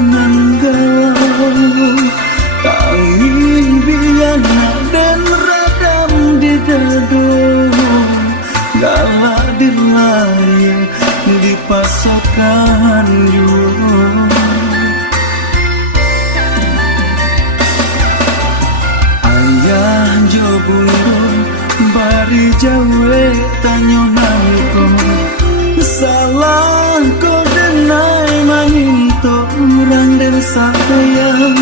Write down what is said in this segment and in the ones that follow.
dengan galau, tanging biana dan radam di dado, galak di layar di pasokan jua. Ayah jo bundul bari jawe tanyonanku, salah ko denai manginto orang dan sayang,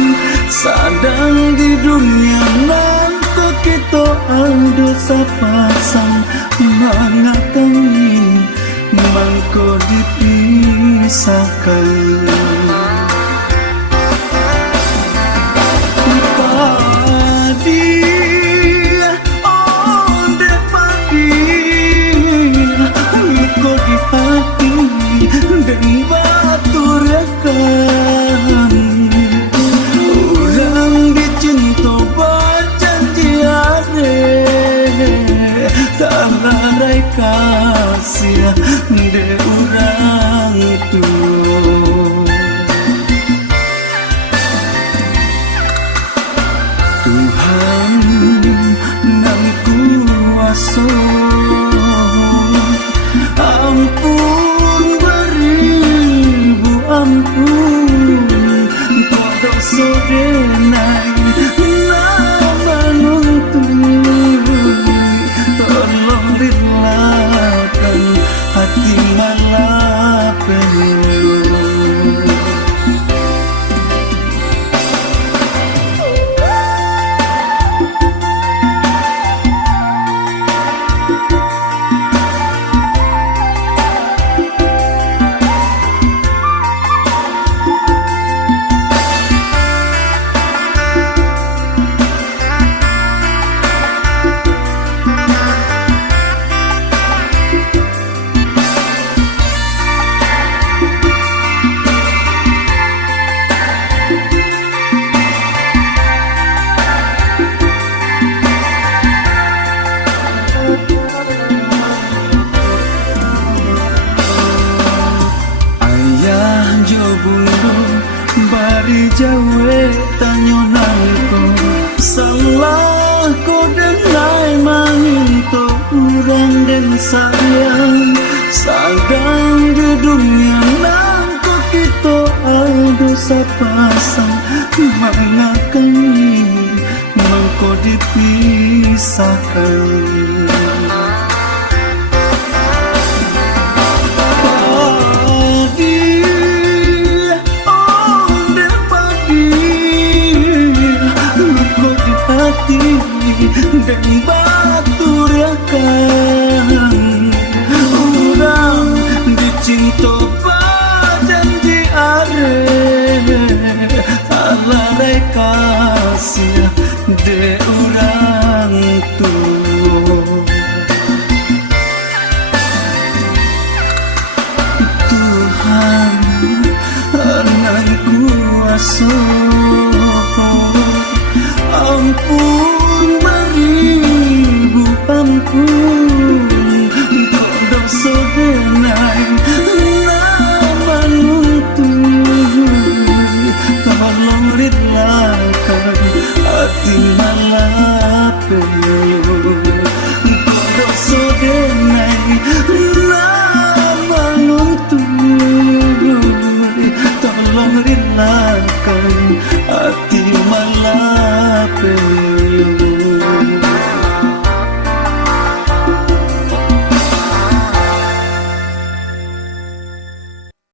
sadang di dunia nanti kita ada sapasang, mengakami mangko dipisahkan. Hati dan batur yakan, orang dicinta berjanjiane, tak larai kasih de orang tua. Tuhan nan kuasa, ampun beribu ampun, kodok sodenai nama nuntun, tolong relakan hati malah penuh. Bari jawe tanyonanku, salah ko denai manginto orang dan sayang, sadang di dunia nangko kita ada sapasang, mengakami mangko dipisahkan. Dan batur yakan, orang dicinta janji are,